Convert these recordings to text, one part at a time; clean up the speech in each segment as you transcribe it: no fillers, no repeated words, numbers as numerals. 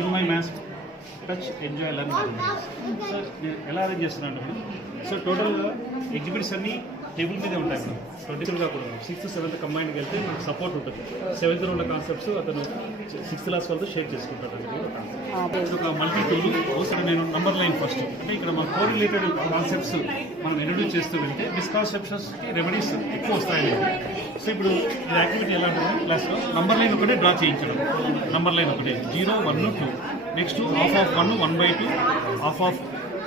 In my maths touch enjoy learn. So నేను ఎలా arrange చేస్తున్నాను మేడం. సో టోటల్గా ఎగ్జిబిట్స్ అన్నీ టేబుల్ మీదే ఉంటాయి మేడం. 22గా కూడా 6th 7th కంబైన్డ్కి వెళ్తే మనకు సపోర్ట్ ఉంటుంది. 7th ఉన్న కాన్సెప్ట్స్ అతను 6th క్లాస్ వాళ్ళతో షేర్ చేసుకుంటారు. ఒక మల్టీ టూల్ ఒకసారి నేను నంబర్ లైన్ ఫస్ట్ అంటే ఇక్కడ మన కోరిలేటెడ్ కాన్సెప్ట్స్ మనం ఇంట్రొడ్యూస్ చేస్తూ వెళ్తే మిస్కాన్సెప్షన్స్కి రెమెడీస్ ఎక్కువ వస్తాయి. సో ఇప్పుడు ఈ యాక్టివిటీ ఎలా ఉంటుంది క్లాస్లో నంబర్ లైన్ ఒకటే డ్రా చేయించడం. నంబర్ లైన్ ఒకటే 0 1 2 next half of 1 1/2 half of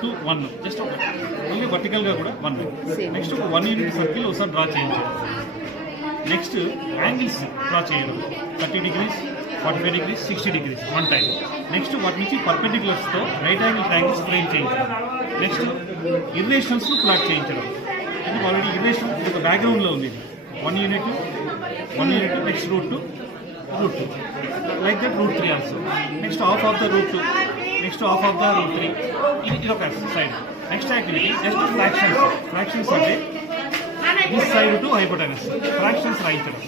2 1 just only వర్టికల్గా కూడా 1 నెక్స్ట్ ఒక 1 యూనిట్ సర్కిల్ ఒకసారి డ్రా చేయించడం. నెక్స్ట్ యాంగిల్స్ డ్రా చేయడం 30 degrees 45 degrees 60 degrees 1 time. Next వాటి నుంచి పర్పెండిక్యులర్స్తో రైట్ యాంగిల్ ట్రయాంగిల్స్ ఫ్రేమ్ చేయించడం. నెక్స్ట్ ఇర్రేషన్స్ ప్లాట్ చేయించడం. ఇది ఆల్రెడీ ఇర్రేషన్ ఒక బ్యాక్గ్రౌండ్లో ఉంది. 1 unit next root 2 like that root 3 also. Next half of the root 2 next half of the root 3 ఇది ఒక side. Next activity just fractions అంటే this side to hypotenuse fractions రాయించడం.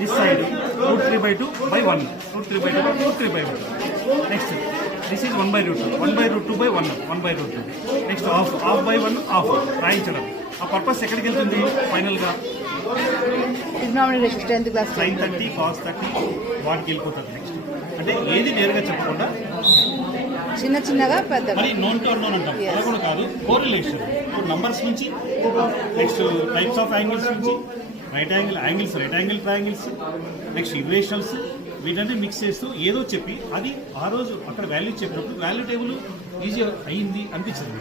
This side root 3/2/1 root 3/2 root 3/1. Next this is 1/√2 1/√2/1 1/√2. Next half by 1 half రాయించడం. ఆ purpose ఎక్కడికి వెళ్తుంది ఫైనల్గా sin 30 cos 30 వాటికి వెళ్ళిపోతుంది. నెక్స్ట్ అంటే ఏది నేరుగా చెప్పకుండా చిన్న చిన్నగా పెద్ద మరి నోన్ టు అన్నోన్ అంటాం. అలా కూడా కాదు, కోరిలేషన్ నంబర్స్ నుంచి నెక్స్ట్ టైప్స్ ఆఫ్ యాంగిల్స్ నుంచి right angle triangles next irrationals వీటన్నీ మిక్స్ చేస్తూ ఏదో చెప్పి అది ఆ రోజు అక్కడ వాల్యూ చెప్పినప్పుడు వాల్యూ టేబుల్ ఈజీ అయ్యింది అనిపించింది.